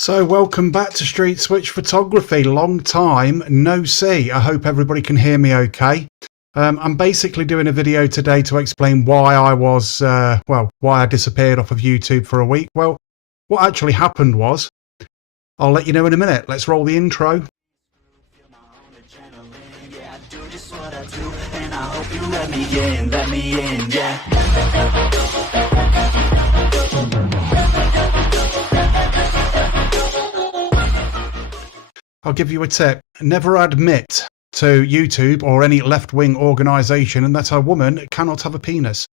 So welcome back to Street Switch Photography. Long time no see. I hope everybody can hear me okay. I'm basically doing a video today to explain why I was, why I disappeared off of YouTube for a week. Well, what actually happened was, I'll let you know in a minute. Let's roll the intro. I'll give you a tip. Never admit to YouTube or any left-wing organisation that a woman cannot have a penis.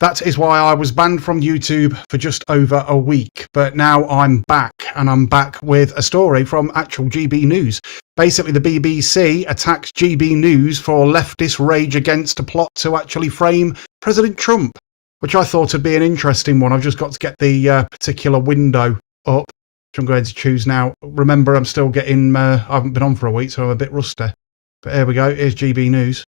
That is why I was banned from YouTube for just over a week. But now I'm back, and I'm back with a story from actual GB News. Basically, the BBC attacked GB News for leftist rage against a plot to actually frame President Trump, which I thought would be an interesting one. I've just got to get the particular window up, which I'm going to choose now. Remember, I'm still getting, I haven't been on for a week, so I'm a bit rusty. But here we go, here's GB News.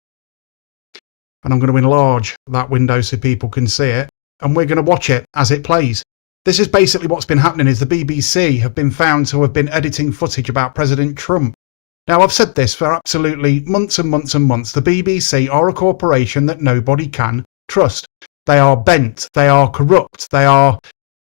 And I'm going to enlarge that window so people can see it. And we're going to watch it as it plays. This is basically what's been happening, is the BBC have been found to have been editing footage about President Trump. Now, I've said this for absolutely months and months and months. The BBC are a corporation that nobody can trust. They are bent, they are corrupt, they are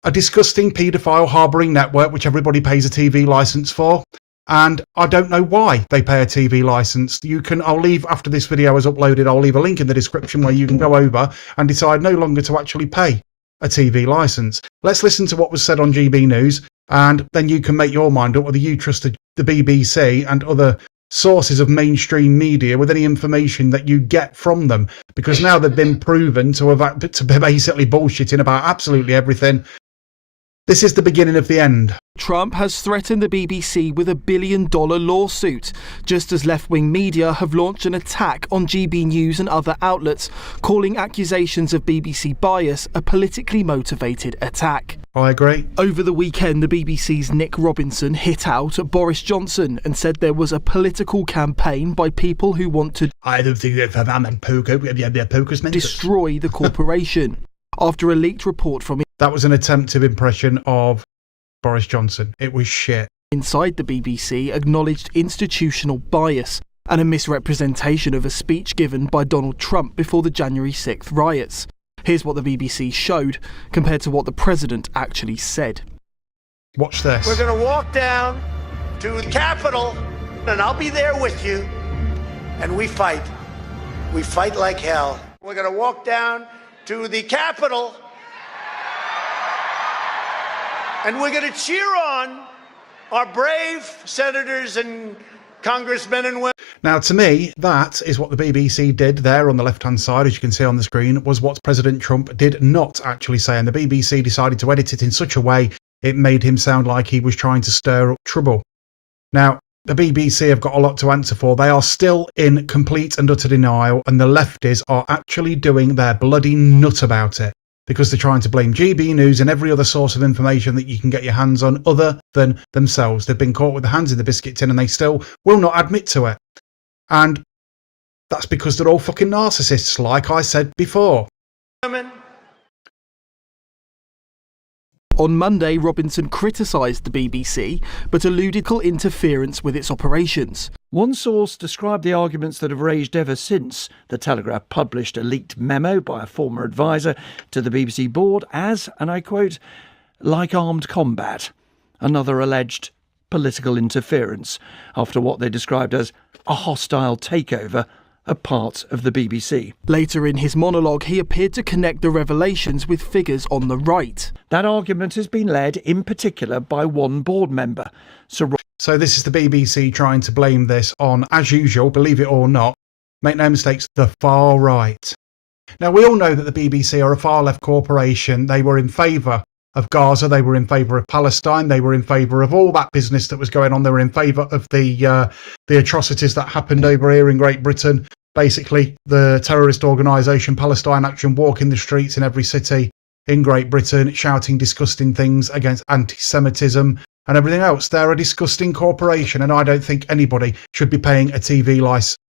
a disgusting paedophile harbouring network which everybody pays a TV licence for. And I don't know why they pay a TV licence. I'll leave, after this video is uploaded, I'll leave a link in the description where you can go over and decide no longer to actually pay a TV licence. Let's listen to what was said on GB News, and then you can make your mind up whether you trust the BBC and other sources of mainstream media with any information that you get from them. Because now they've been proven to be basically bullshitting about absolutely everything. This is the beginning of the end. Trump has threatened the BBC with $1 billion lawsuit, just as left-wing media have launched an attack on GB News and other outlets, calling accusations of BBC bias a politically motivated attack. I agree. Over the weekend, the BBC's Nick Robinson hit out at Boris Johnson and said there was a political campaign by people who want to destroy the corporation. After a leaked report from that was an attempted impression of Boris Johnson. It was shit. Inside the BBC acknowledged institutional bias and a misrepresentation of a speech given by Donald Trump before the January 6th riots. Here's what the BBC showed compared to what the president actually said. Watch this. We're going to walk down to the Capitol, and I'll be there with you, and we fight. We fight like hell. We're going to walk down to the Capitol, and we're going to cheer on our brave senators and congressmen and women. Now, to me, that is what the BBC did there on the left-hand side, as you can see on the screen, was what President Trump did not actually say. And the BBC decided to edit it in such a way it made him sound like he was trying to stir up trouble. Now, the BBC have got a lot to answer for. They are still in complete and utter denial, and the lefties are actually doing their bloody nut about it, because they're trying to blame GB News and every other source of information that you can get your hands on other than themselves. They've been caught with their hands in the biscuit tin, and they still will not admit to it. And that's because they're all fucking narcissists, like I said before. On Monday, Robinson criticised the BBC, but alluded to interference with its operations. One source described the arguments that have raged ever since the Telegraph published a leaked memo by a former advisor to the BBC board as, and I quote, like armed combat, another alleged political interference after what they described as a hostile takeover of parts of the BBC. Later in his monologue, he appeared to connect the revelations with figures on the right. That argument has been led in particular by one board member. So this is the BBC trying to blame this on, as usual, believe it or not, make no mistakes, the far right. Now, we all know that the BBC are a far left corporation. They were in favour of Gaza, they were in favour of Palestine, they were in favour of all that business that was going on. They were in favour of the atrocities that happened over here in Great Britain. Basically, the terrorist organisation Palestine Action walking the streets in every city in Great Britain, shouting disgusting things against anti-Semitism and everything else. They're a disgusting corporation, and I don't think anybody should be paying a TV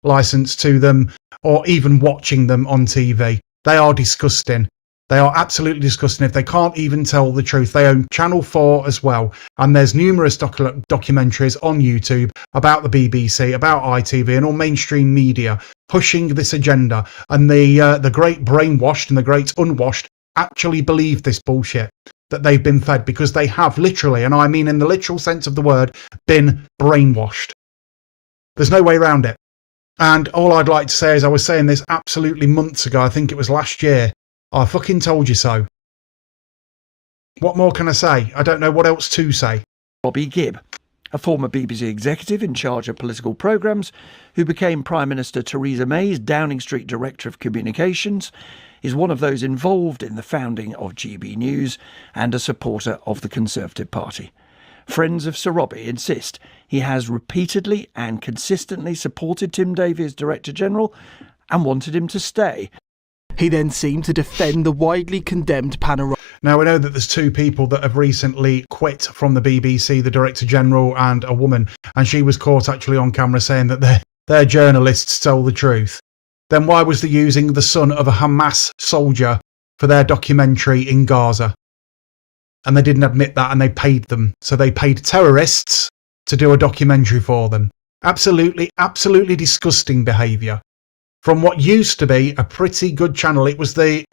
licence to them or even watching them on TV. They are disgusting. They are absolutely disgusting if they can't even tell the truth. They own Channel 4 as well. And there's numerous documentaries on YouTube about the BBC, about ITV and all mainstream media pushing this agenda. And the great brainwashed and the great unwashed actually believe this bullshit that they've been fed, because they have literally, and I mean in the literal sense of the word, been brainwashed. There's no way around it. And all I'd like to say is, I was saying this absolutely months ago, I think it was last year, I fucking told you so. What more can I say? I don't know what else to say. Robbie Gibb, a former BBC executive in charge of political programmes, who became Prime Minister Theresa May's Downing Street Director of Communications, is one of those involved in the founding of GB News and a supporter of the Conservative Party. Friends of Sir Robbie insist he has repeatedly and consistently supported Tim Davie as Director General and wanted him to stay. He then seemed to defend the widely condemned panorama. Now, we know that there's two people that have recently quit from the BBC, the Director General and a woman, and she was caught actually on camera saying that their journalists tell the truth. Then why was they using the son of a Hamas soldier for their documentary in Gaza? And they didn't admit that, and they paid them. So they paid terrorists to do a documentary for them. Absolutely, absolutely disgusting behaviour. From what used to be a pretty good channel, it was the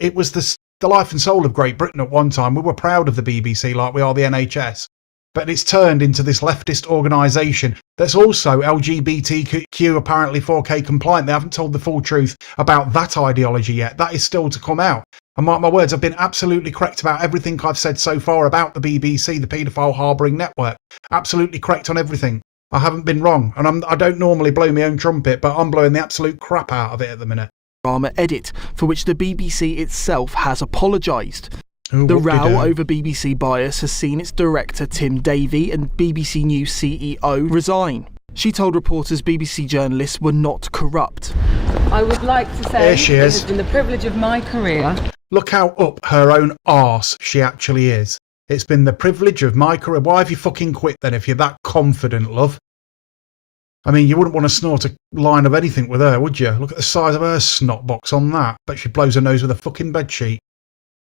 life and soul of Great Britain at one time. We were proud of the BBC like we are the NHS. But it's turned into this leftist organisation that's also LGBTQ, apparently 4K compliant. They haven't told the full truth about that ideology yet. That is still to come out. And mark my words, I've been absolutely correct about everything I've said so far about the BBC, the paedophile harbouring network. Absolutely correct on everything. I haven't been wrong. And I don't normally blow my own trumpet, but I'm blowing the absolute crap out of it at the minute. Edit, for which the BBC itself has apologised. The row over BBC bias has seen its director Tim Davie and BBC News CEO resign. She told reporters BBC journalists were not corrupt. I would like to say Here she it is. has been the privilege of my career. Look how up her own arse she actually is. It's been the privilege of my career. Why have you fucking quit then if you're that confident, love? I mean, you wouldn't want to snort a line of anything with her, would you? Look at the size of her snot box on that. Bet she blows her nose with a fucking bedsheet.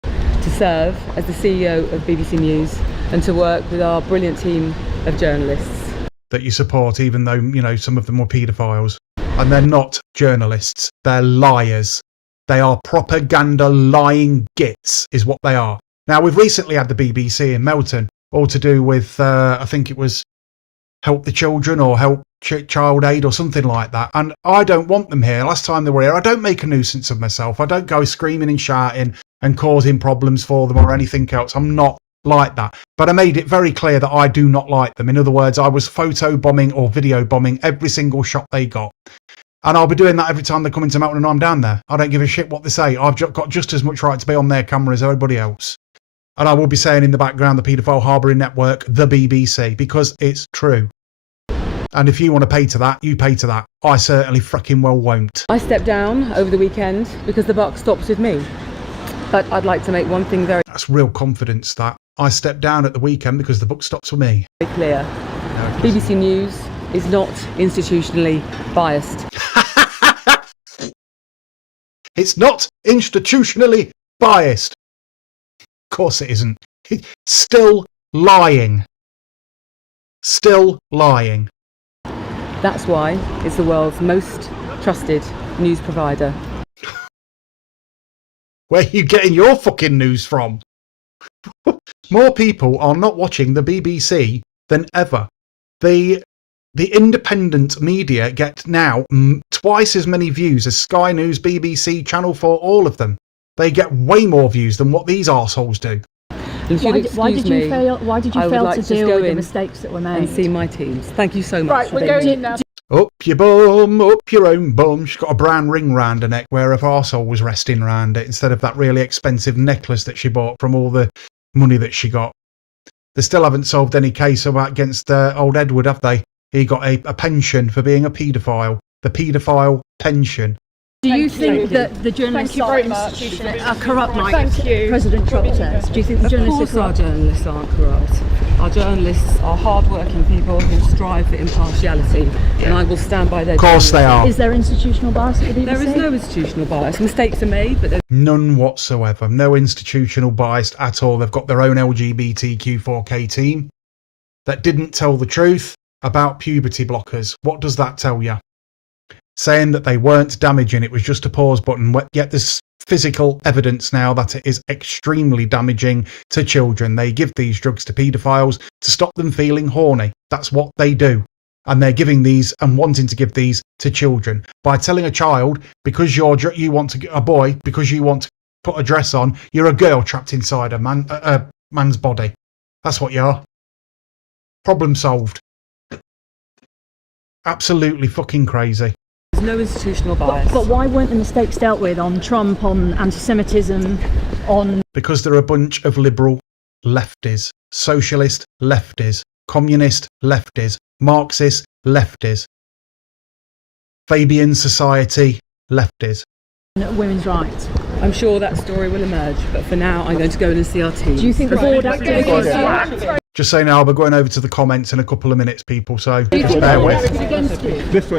To serve as the CEO of BBC News and to work with our brilliant team of journalists. That you support, even though, you know, some of them were paedophiles. And they're not journalists. They're liars. They are propaganda lying gits, is what they are. Now, we've recently had the BBC in Melton, all to do with, I think it was Help the Children or Help Child Aid or something like that. And I don't want them here. Last time they were here, I don't make a nuisance of myself. I don't go screaming and shouting and causing problems for them or anything else. I'm not like that. But I made it very clear that I do not like them. In other words, I was photo bombing or video bombing every single shot they got. And I'll be doing that every time they come into Melton and I'm down there. I don't give a shit what they say. I've got just as much right to be on their camera as everybody else. And I will be saying in the background the paedophile harbouring network, the BBC, because it's true. And if you want to pay to that, you pay to that. I certainly fucking well won't. I stepped down over the weekend because the buck stops with me. But I'd like to make one thing very That's real confidence, that. I stepped down at the weekend because the book stops with me. clear. No, BBC News is not institutionally biased. It's not institutionally biased. Of course it isn't. It's still lying. Still lying. That's why it's the world's most trusted news provider. Where are you getting your fucking news from? More people are not watching the BBC than ever. The independent media get now twice as many views as Sky News, BBC, Channel 4, all of them. They get way more views than what these arseholes do. Why did you fail to deal with the mistakes that were made? And see my teams. Thank you so much. Right, we're going in now. Up your bum, up your own bum. She's got a brown ring round her neck where her arsehole was resting round it instead of that really expensive necklace that she bought from all the money that she got. They still haven't solved any case against old Edward, have they? He got a pension for being a paedophile. The paedophile pension. Do you think that the journalists are corrupt like President Trump says? Do you think the journalists are corrupt? Journalists aren't corrupt. Our journalists are hard-working people who strive for impartiality, and I will stand by their. Of course they are. Is there institutional bias at the BBC? There is no institutional bias. Mistakes are made, but none whatsoever. No institutional bias at all. They've got their own LGBTQ4K team that didn't tell the truth about puberty blockers. What does that tell you? Saying that they weren't damaging, it was just a pause button, yet there's physical evidence now that it is extremely damaging to children. They give these drugs to paedophiles to stop them feeling horny. That's what they do. And they're giving these and wanting to give these to children by telling a child, because you want to a boy, because you want to put a dress on, you're a girl trapped inside a man's body. That's what you are. Problem solved. Absolutely fucking crazy. There's no institutional bias. But why weren't the mistakes dealt with on Trump, on anti-Semitism, on... Because they're a bunch of liberal lefties, socialist lefties, communist lefties, Marxist lefties, Fabian Society lefties. Women's rights. I'm sure that story will emerge, but for now I'm going to go and see our team. Do you think the board activity... Just saying now, we're going over to the comments in a couple of minutes, people, so just bear with. This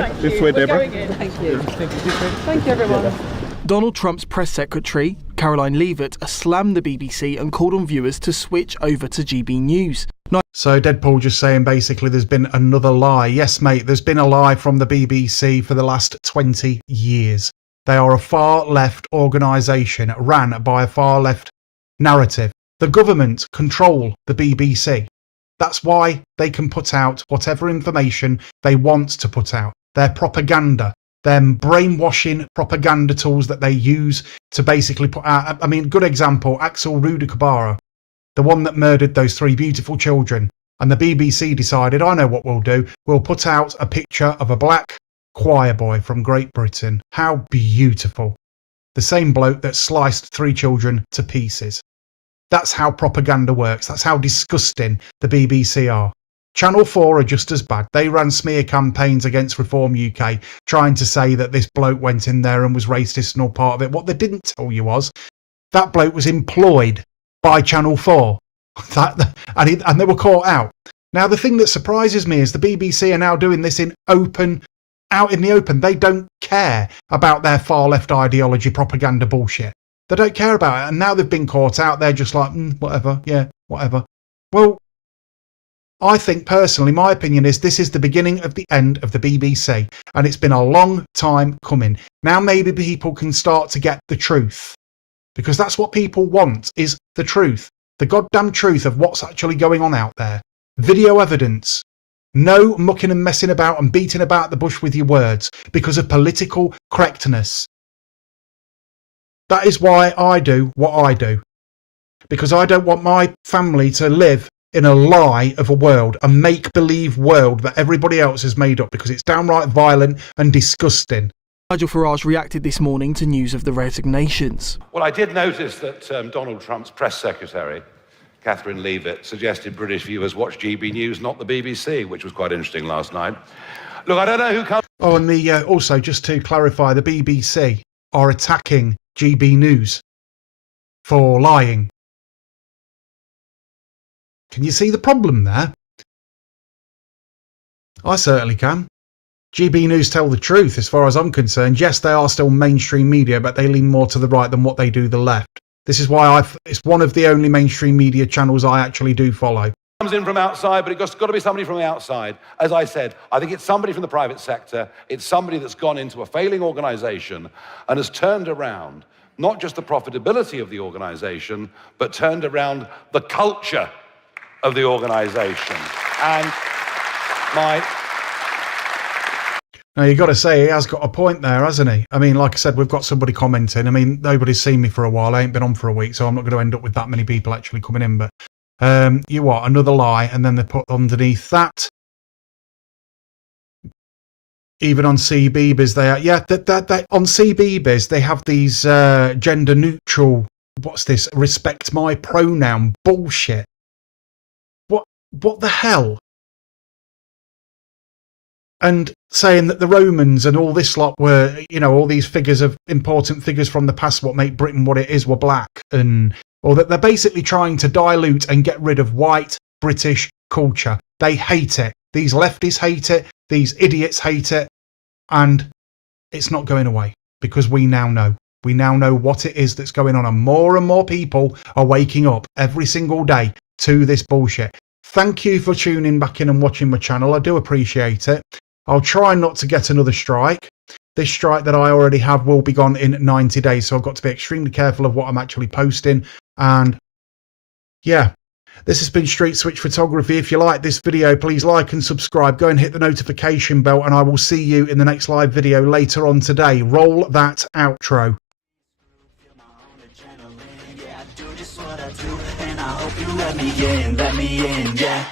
way, Deborah. Thank you. Thank you, everyone. Donald Trump's press secretary, Caroline Leavitt, slammed the BBC and called on viewers to switch over to GB News. So Deadpool just saying basically there's been another lie. Yes, mate, there's been a lie from the BBC for the last 20 years. They are a far-left organisation ran by a far-left narrative. The government control the BBC. That's why they can put out whatever information they want to put out. Their propaganda, their brainwashing propaganda tools that they use to basically put out. I mean, good example, Axel Rudikabara, the one that murdered those 3 beautiful children. And the BBC decided, I know what we'll do. We'll put out a picture of a black choir boy from Great Britain. How beautiful. The same bloke that sliced 3 children to pieces. That's how propaganda works. That's how disgusting the BBC are. Channel 4 are just as bad. They ran smear campaigns against Reform UK, trying to say that this bloke went in there and was racist and all part of it. What they didn't tell you was that bloke was employed by Channel 4. And they were caught out. Now, the thing that surprises me is the BBC are now doing this out in the open. They don't care about their far-left ideology propaganda bullshit. They don't care about it. And now they've been caught out. They're just like, whatever. Yeah, whatever. Well, I think personally, my opinion is this is the beginning of the end of the BBC. And it's been a long time coming. Now maybe people can start to get the truth. Because that's what people want, is the truth. The goddamn truth of what's actually going on out there. Video evidence. No mucking and messing about and beating about the bush with your words because of political correctness. That is why I do what I do. Because I don't want my family to live in a lie of a world, a make-believe world that everybody else has made up, because it's downright violent and disgusting. Nigel Farage reacted this morning to news of the resignations. Well, I did notice that Donald Trump's press secretary, Catherine Leavitt, suggested British viewers watch GB News, not the BBC, which was quite interesting last night. Look, I don't know who comes... Oh, and also, just to clarify, the BBC are attacking GB News for lying. Can you see the problem there? I certainly can. GB News tell the truth as far as I'm concerned. Yes, they are still mainstream media, but they lean more to the right than what they do the left. This is why it's one of the only mainstream media channels I actually do follow. Comes in from outside, but it's got to be somebody from the outside. As I said, I think it's somebody from the private sector. It's somebody that's gone into a failing organisation and has turned around not just the profitability of the organisation, but turned around the culture of the organisation. And Now, you've got to say, he has got a point there, hasn't he? I mean, like I said, we've got somebody commenting. I mean, nobody's seen me for a while. I ain't been on for a week, so I'm not going to end up with that many people actually coming in. But you what? Another lie. And then they put underneath that. Even on CBeebies, they are, on CBeebies, they have these gender neutral, what's this, respect my pronoun bullshit. What the hell? And saying that the Romans and all this lot were, all these figures of important figures from the past, what make Britain what it is, were black. Or that they're basically trying to dilute and get rid of white British culture. They hate it. These lefties hate it. These idiots hate it. And it's not going away because we now know. We now know what it is that's going on. And more people are waking up every single day to this bullshit. Thank you for tuning back in and watching my channel. I do appreciate it. I'll try not to get another strike. This strike that I already have will be gone in 90 days. So I've got to be extremely careful of what I'm actually posting. And yeah, this has been Street Switch Photography. If you like this video, please like and subscribe. Go and hit the notification bell and I will see you in the next live video later on today. Roll that outro. And I hope you let me in, yeah.